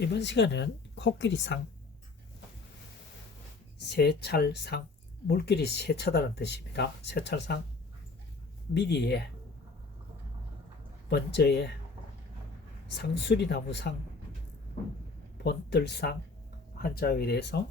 이번 시간에는 코끼리상, 세찰상, 물길이 세차다는 뜻입니다. 세찰상, 미리에, 먼저에, 상수리나무상, 본뜰상 한자에 대해서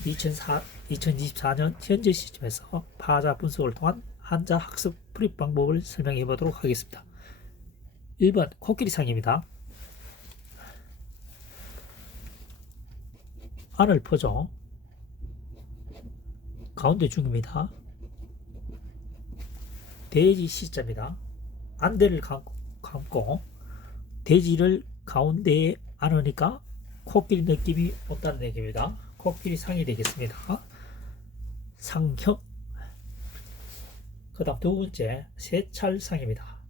2024년 현재 시점에서 파자 분석을 통한 한자 학습 풀이 방법을 설명해 보도록 하겠습니다. 1번 코끼리상입니다. 안을 퍼죠. 가운데 중입니다. 돼지 시자입니다. 안대를 감고 돼지를 가운데에 안으니까 코끼리 느낌이 온다는 얘기입니다. 코끼리 상이 되겠습니다. 상형. 그 다음 두 번째 세찰상입니다.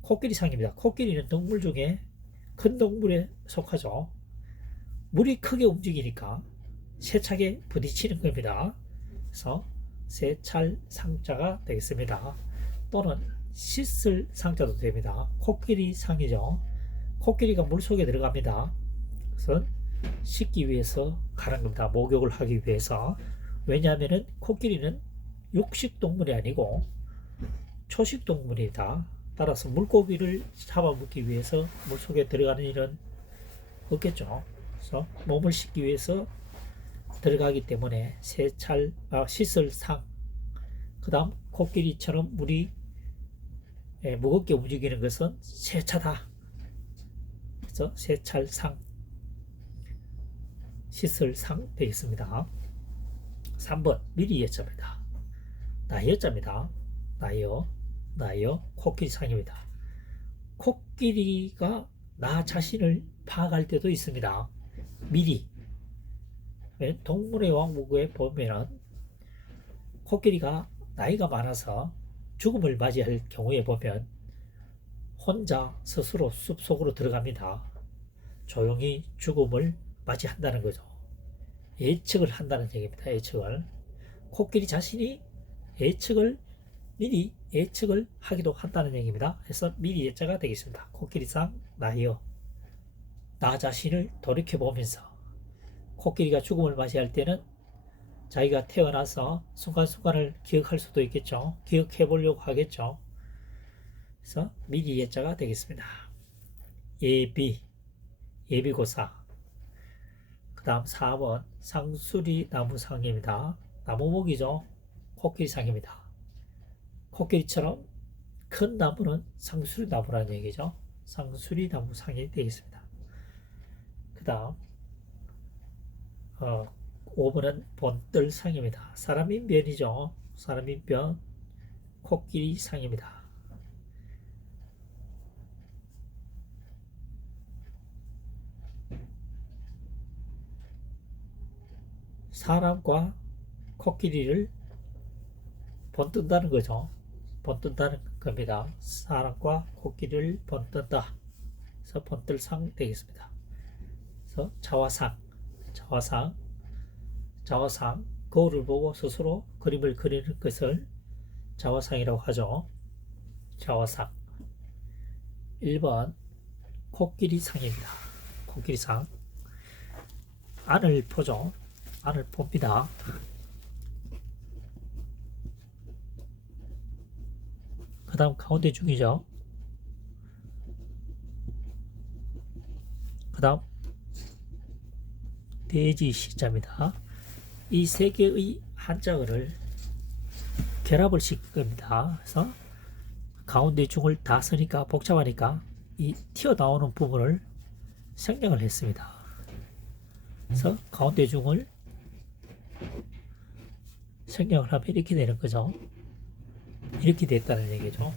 코끼리 상입니다. 코끼리는 동물 중에 큰 동물에 속하죠. 물이 크게 움직이니까 세차게 부딪히는 겁니다. 그래서 세찰 상자가 되겠습니다. 또는 씻을 상자도 됩니다. 코끼리 상이죠. 코끼리가 물속에 들어갑니다. 그래서 씻기 위해서 가는 겁니다. 목욕을 하기 위해서. 왜냐하면 코끼리는 육식 동물이 아니고 초식 동물이다. 따라서 물고기를 잡아먹기 위해서 물속에 들어가는 일은 없겠죠. 그래서 몸을 씻기 위해서 들어가기 때문에 씻을 상. 그 다음 코끼리처럼 물이 무겁게 움직이는 것은 세차다. 그래서 세찰상, 씻을 상 되겠습니다. 3번 미리 예자입니다. 나여자입니다. 나여 코끼리상입니다. 코끼리가 나 자신을 파악할 때도 있습니다. 미리. 동물의 왕국에 보면 코끼리가 나이가 많아서 죽음을 맞이할 경우에 보면 혼자 스스로 숲속으로 들어갑니다. 조용히 죽음을 맞이한다는 거죠. 예측을 한다는 얘기입니다. 예측을. 코끼리 자신이 미리 예측을 하기도 한다는 얘기입니다. 그래서 미리 예자가 되겠습니다. 코끼리상 나여. 나 자신을 돌이켜보면서 코끼리가 죽음을 맞이할 때는 자기가 태어나서 순간순간을 기억할 수도 있겠죠. 기억해 보려고 하겠죠. 그래서 미리 예자가 되겠습니다. 예비고사. 그 다음 4번 상수리 나무상입니다. 나무목이죠. 코끼리상입니다. 코끼리처럼 큰 나무는 상수리 나무라는 얘기죠. 상수리 나무상이 되겠습니다. 그 다음 5번은 본뜰상입니다. 사람인변이죠. 사람인변 코끼리상입니다. 사람과 코끼리를 본뜬다는 거죠. 본뜬다는 겁니다. 사람과 코끼리를 본뜬다. 그래서 본뜰상 되겠습니다. 그래서 자화상, 거울을 보고 스스로 그림을 그리는 것을 자화상이라고 하죠. 자화상. 1번 코끼리상입니다. 코끼리상. 안을 보죠. 안을 봅니다. 그 다음 가운데 중이죠. 그 다음 돼지 시자입니다. 이 세 개의 한자어를 결합을 시킬 겁니다. 그래서 가운데 중을 다 쓰니까 복잡하니까 이 튀어나오는 부분을 생략을 했습니다. 그래서 가운데 중을 생략을 하면 이렇게 되는 거죠. 이렇게 됐다는 얘기죠.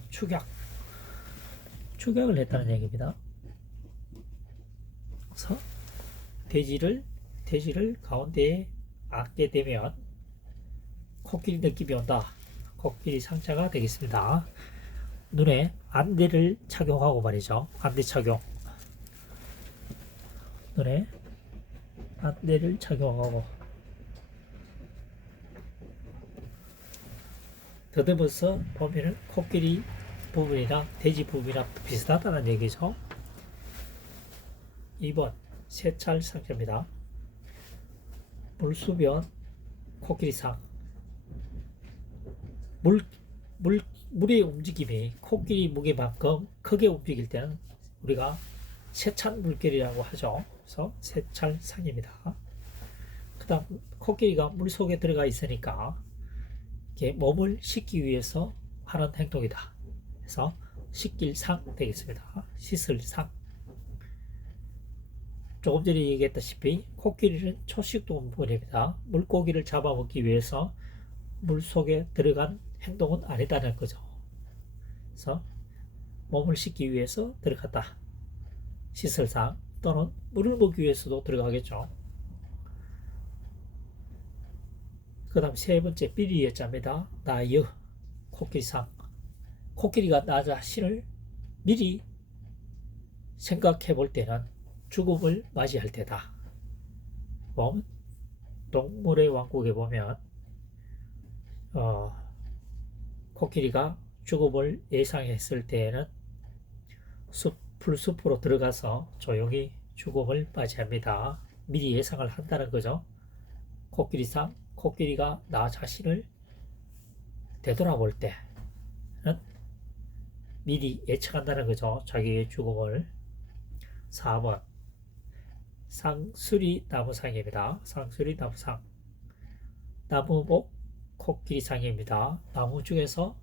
축약을 했다는 얘기입니다. 그래서 돼지를 가운데에 앉게 되면 코끼리 느낌이 온다. 코끼리 상자가 되겠습니다. 눈에 안대를 착용하고 말이죠. 안대 착용. 눈에 안대를 착용하고 더듬어서 보면은 코끼리 부분이나 돼지 부분이나 비슷하다는 얘기죠. 2번 세찰 상자입니다. 물수변 코끼리상. 물의 움직임이 코끼리 무게만큼 크게 움직일 때는 우리가 세찬 물결이라고 하죠. 그래서 세찰상입니다. 그 다음 코끼리가 물 속에 들어가 있으니까 이렇게 몸을 씻기 위해서 하는 행동이다. 그래서 씻길 상 되겠습니다. 씻을 상. 조금 전에 얘기했다시피 코끼리는 초식동물입니다. 물고기를 잡아먹기 위해서 물 속에 들어간 행동은 아니다는 거죠. 그래서 몸을 씻기 위해서 들어갔다. 씻을 상 또는 물을 먹기 위해서도 들어가겠죠. 그 다음 세 번째 비리의 자입니다. 나여 코끼리상. 코끼리가 나 자신을 미리 생각해 볼 때는 죽음을 맞이할 때다. 동물의 왕국에 보면 코끼리가 죽음을 예상했을 때에는 풀숲으로 들어가서 조용히 죽음을 맞이합니다. 미리 예상을 한다는 거죠. 코끼리상, 코끼리가 나 자신을 되돌아볼 때는 미리 예측한다는 거죠. 자기의 죽음을. 4번 상수리 나무상입니다. 상수리 나무상. 나무목 코끼리상입니다. 나무 중에서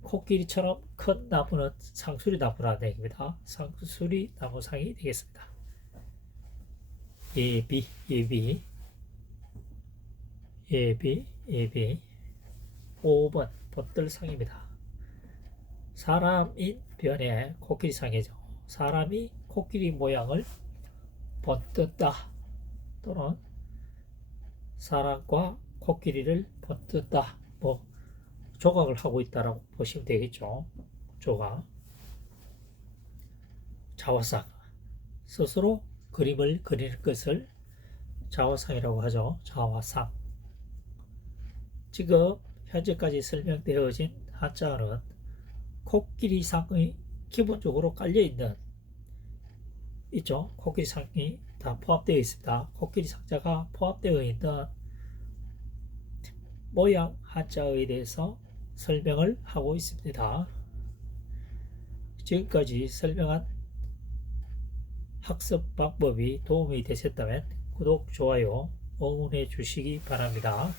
코끼리처럼 큰 나무는 상수리 나무라는 얘기입니다. 상수리 나무상이 되겠습니다. 예비, 예비, 예비, 예비. 5번 번들상입니다. 사람인 변에 코끼리상이죠. 사람이 코끼리 모양을 번뜬다 또는 사람과 코끼리를 번뜬다, 조각을 하고 있다라고 보시면 되겠죠. 조각. 자화상. 스스로 그림을 그리는 것을 자화상이라고 하죠. 자화상. 지금 현재까지 설명되어진 한자어는 코끼리상의 기본적으로 깔려있는 있죠. 코끼리상이 다 포함되어 있습니다. 코끼리 상자가 포함되어 있는 모양 한자어에 대해서 설명을 하고 있습니다. 지금까지 설명한 학습 방법이 도움이 되셨다면 구독, 좋아요, 응원해 주시기 바랍니다.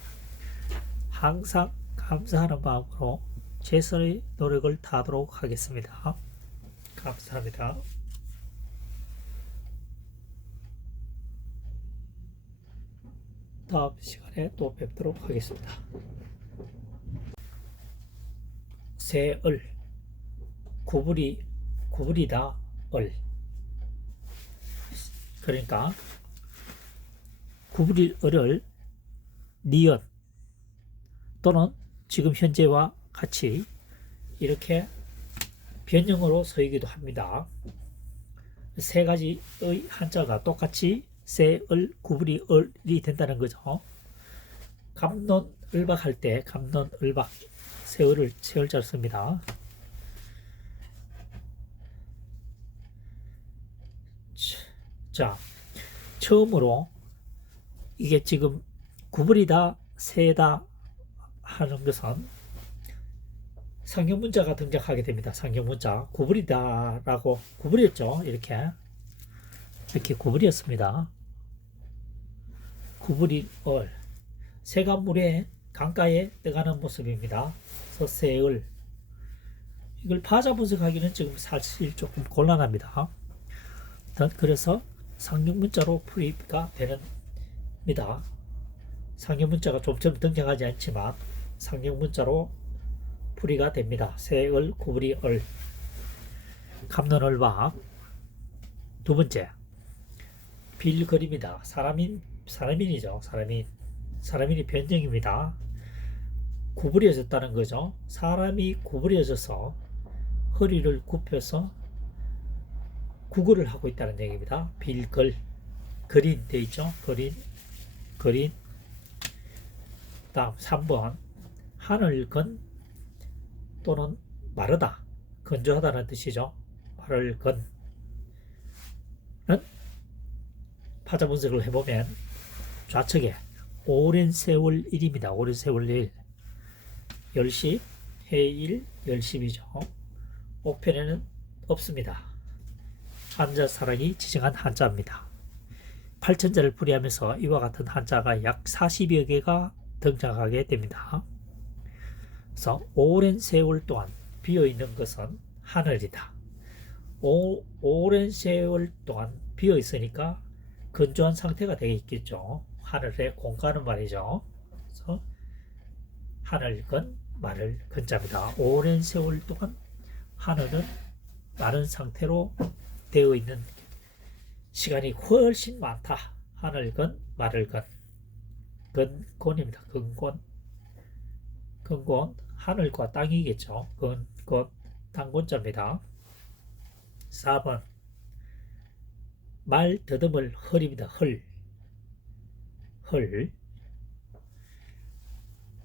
항상 감사하는 마음으로 최선의 노력을 다하도록 하겠습니다. 감사합니다. 다음 시간에 또 뵙도록 하겠습니다. 새을, 구부리다, 을. 그러니까 구부릴 을을 니은 또는 지금 현재와 같이 이렇게 변형으로 쓰이기도 합니다. 세 가지의 한자가 똑같이 새을, 구부리, 을이 된다는 거죠. 감론, 을박 할 때 감론, 을박, 새을자를 씁니다. 자, 처음으로 이게 지금 구부리다, 세다 하는 것은 상형문자가 등장하게 됩니다. 상형문자. 구부리다라고 구부렸죠. 이렇게 구부렸습니다. 구부린 얼. 새가 물에 강가에 떠가는 모습입니다. 그래서 새을. 이걸 파자 분석하기는 지금 사실 조금 곤란합니다. 그래서 상형문자로 풀이가 됩니다. 상형문자가 좀처럼 등장하지 않지만 상형문자로 풀이가 됩니다. 새을, 구부리, 얼. 감론을박. 두 번째, 빌거립니다. 사람인이죠. 사람인이 변형입니다. 구부려졌다는 거죠. 사람이 구부려져서 허리를 굽혀서 구걸을 하고 있다는 얘기입니다. 거린 돼 있죠. 거린. 다음 3번, 하늘건 또는 마르다, 건조하다는 뜻이죠. 마를건은 화자 분석을 해보면 좌측에 오랜 세월 일입니다. 오랜 세월 일 10시 해일 10시이죠. 옥편에는 없습니다. 한자사랑이 지정한 한자입니다. 8천자를 풀이하면서 이와 같은 한자가 약 40여 개가 등장하게 됩니다. 그래서 오랜 세월 동안 비어있는 것은 하늘이다. 오랜 세월 동안 비어있으니까 건조한 상태가 되어 있겠죠. 하늘의 공간은 말이죠. 그래서 하늘건 말을 건자입니다. 오랜 세월 동안 하늘은 마른 상태로 되어 있는 시간이 훨씬 많다. 하늘건 말을 건 근곤입니다. 근곤 하늘과 땅이겠죠. 근곤 단곤자입니다. 4번 말 더듬을 헐입니다. 헐.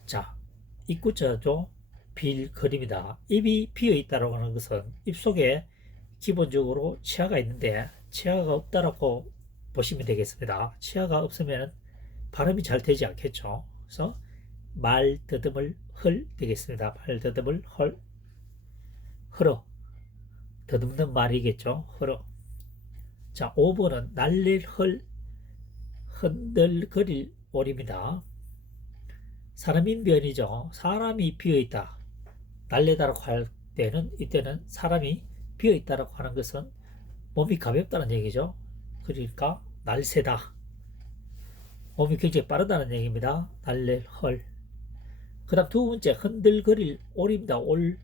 자, 입구자죠. 빌거립니다. 입이 비어있다고 하는 것은 입속에 기본적으로 치아가 있는데 치아가 없다라고 보시면 되겠습니다. 치아가 없으면 발음이 잘 되지 않겠죠. 그래서 말 더듬을 헐 되겠습니다. 말 더듬을 헐어 더듬는 말이겠죠. 헐어. 자, 5번은 날릴 흔들거릴 오리입니다. 사람인변이죠. 사람이 비어있다. 날래다라고 할 때는 이때는 사람이 비어있다라고 하는 것은 몸이 가볍다는 얘기죠. 그러니까 날새다. 몸이 굉장히 빠르다는 얘기입니다. 날래 헐. 그 다음 두 번째 흔들거릴 올입니다. 올.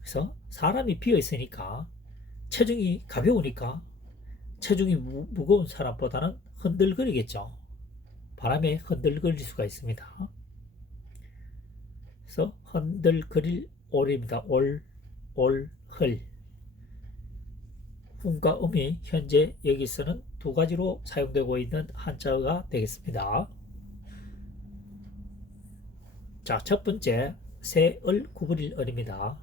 그래서 사람이 비어있으니까 체중이 가벼우니까 체중이 무거운 사람보다는 흔들거리겠죠. 바람에 흔들거릴 수가 있습니다. 그래서 흔들거릴 올입니다. 올, 헐. 음과 음이 현재 여기서는 두 가지로 사용되고 있는 한자어가 되겠습니다. 자, 첫 번째 새을 구부릴 을입니다.